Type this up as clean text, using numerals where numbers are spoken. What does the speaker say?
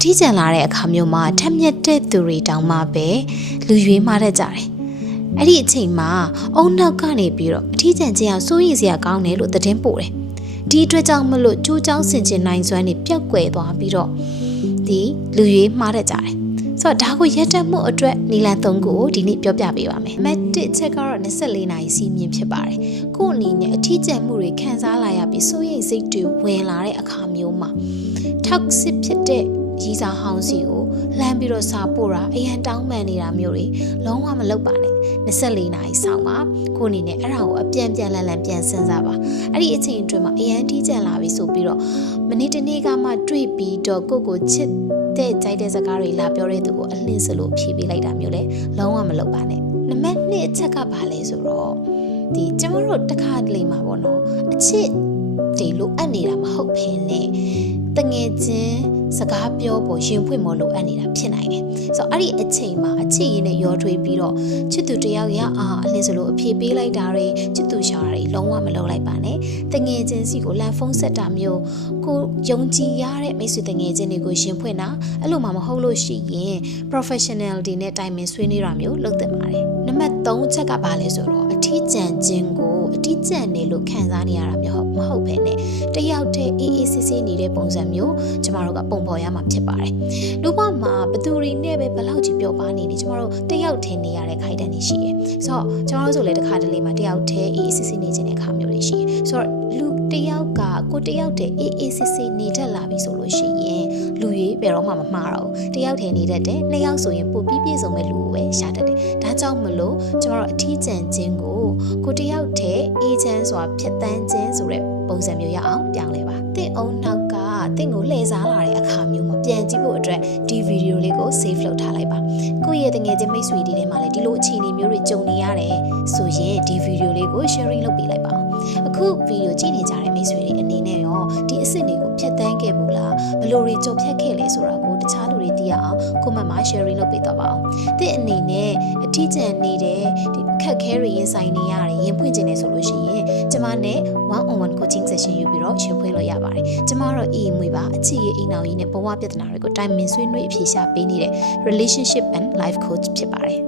အထီးကျန်လာတဲ့အခါမျိုးမှာထက်မြက်တဲ့သူတွေတောင်မှပဲလူရွေးမှားတတ်ကြတယ်အဲ့ဒီအချိန်မှာအုံနောက်ကနေပြီးတော့အထီးကျန်ခြင်းအောင်စိုးရိမ်စရာကောင်းတယ်လို့သတင်းပို့တယ်ဒီအတွက်ကြောင့်မလို့ကျိုးချောင်းဆင်ခြင်နိုင်စွမ်းတွေပျောက်ကွယ်သွားပြီးတော့ဒီလူရွေးမှားတတ်ကြတယ်ဆိုတော့ဒါကိုရက်တက်မှုအတွက်နီလန်3ခုကိုဒီနေ့ပြောပြပေးပါမယ်။မက်တစ်ချက်ကတော့24နာရီစီးမြင်ဖြစ်ပါတယ်။ကို့အနေနဲ့အထီးကျန်မှုတွေခံစားလာရပြီးစိုးရိမ်စိတ်တွေဝင်လာတဲ့အခါမျိုးမှာ toxic ဖြစ်တဲ့ရည်စားဟောင်းစီကိုလှမ်းပြီးတော့စာပို့တာအရန်တောင်းပန်နေတာမျိုးတွေလုံးဝမလုပ်ပါနဲ့24နာရီဆောင်ပါကို့အနေနဲ့အဲ့ဒါကိုအပြန်လန်ပြန်စဉ်းစားပါအဲ့ဒီအချိန်အတွင်းမှာအရန်ထီးကျန်လာပြီဆိုပြီးတော့မနေ့တနေ့ကမှတွေ့ပြီးတော့ကိုချစ်တဲ့ကြိုက်တဲ့စကားတွေလာပြောတဲ့သူကိုအလင်းစလို့ဖြေပေးလိုက်တာမျိုးလဲလုံးဝမလုပ်ပါနဲ့နံပါတ်2အချက်ကဘာလဲဆိုတော့ဒီကျမတို့တစ်ခါတလေမှာပေါ့နော်အချစ်တွေလိုအပ်နေတာမဟုတ်ဘဲနဲ့တငယ်ချင်းစကားပြောဖို့ရင်ဖွင့်မလို့အပ်နေတာဖြစ်နိုင်တယ်ဆိုတော့အဲ့ဒီအချိန်မှာအချစ်ရင်းနဲ့ရောထွေးပြီးတော့ချစ်သူတယောက်ရအလင်းစလို့အဖြေပေးလိုက်တာတွေချစ်သူရှာတာတွေလုံးဝမလုပ်လိုက်ပါနဲ့တငယ်ချင်းစီကိုလန်ဖုန်းဆက်တာမျိုးကိုယုံကြည်ရတဲ့မိတ်ဆွေတငယ်ချင်းတွေကိုရင်ဖွင့်တာအဲ့လိုမှမဟုတ်လို့ရှိရင် professionality နဲ့တိုင်ပင်ဆွေးနွေးတာမျိုးလုပ်သင့်ပါတယ်နံပါတ်3ချက်ကဘာလဲဆိုတော့အထီးကျန်ခြင်းကိုအထီးကျန်နေလို့ခံစားနေရတာမျိုးမဟုတ်ဘဲနဲ့တယောက်တည်းအေးအေးဆေးဆေးနေတဲ့ပုံစံမျိုးကျမတို့ကပုံဖော်ရမှာဖြစ်ပါတယ်လူဘမှာဘသူတွေနဲ့ပဲဘလောက်ကြီးပြောပါနေကျမတို့တယောက်တည်းနေရတဲ့ခိုက်တန်တွေရှိတယ်ဆိုတော့ကျမတို့ဆိုလေတစ်ခါတလေမှာတယောက်တည်းအေးအေးဆေးဆေးနေခြင်းတဲ့အခါမျိုးတွေရှိတယ်ဆိုတော့လူတယောက်ကကိုတယောက်တည်းအေးအေးဆေးဆေးနေတတ်လာပြီဆိုလို့ရှိရင်လူကြီးဘယ်တော့မှမမှားတော့ဘူးတယောက်တည်းနေတတ်တယ်နှစ်ယောက်ဆိုရင်ပိုပြီးပြည့်စုံမဲ့လူကိုပဲရှာတတ်တယ်ဒါကြောင့်မလို့ကျမတို့အထီးကျန်ခြင်းကိုတယောက်တည်းအေးချမ်းစွာဖြတ်တန်းခြင်းဆိုတဲ့ပုံစံမျိုးရအောင်ပြောင်းလဲပါတင့်အောင်နောက်ကတင့်ကိုလှည့်စားလာတဲ့အခါမျိုးမှာပြန်ကြည့်ဖို့အတွက်ဒီဗီဒီယိုလေးကို save လုပ်ထားလိုက်ပါကိုယ့်ရဲ့တငယ်ချင်းမိတ်ဆွေတွေထဲမှာလည်းဒီလိုအခြေအနေမျိုးတွေကြုံနေရတယ်ဆိုရင်ဒီဗီဒီယိုလေးကို sharing လုပ်ပေးလိုက်ပါအခုဗီဒီယိုကြည့်နေကြတဲ့မိတ်ဆွေတွေအနေနဲ့ရောဒီအစ်စ်တွေကိုဖြတ်တန်းခဲ့ဘူးလားဘယ်လိုတွေကြုံဖြတ်ခဲ့လဲဆိုတာကိုတခြားလူတွေသိရအောင် comment မှာ sharing လုပ်ပေးတော့ပါအောင်တင့်အနေနဲ့အထီးကျန်နေတဲ့ဒီခက်ခဲတွေရင်ဆိုင်နေရတယ်ရင်ဖွင့်ခြင်းနေဆိုလို့ရှိရင်ကျမနဲ့ one-on-one coaching session ယူပြီးတော့ရှင်ဖွင့်လို့ရပါတယ်ကျမတို့အေးမွေပါအချစ်ရေးအိမ်အောင်ရေးနဲ့ဘဝပြဿနာတွေကိုတိုင်ပင်ဆွေးနွေးအဖြေရှာပေးနေတဲ့ relationship and life coach ဖြစ်ပါတယ်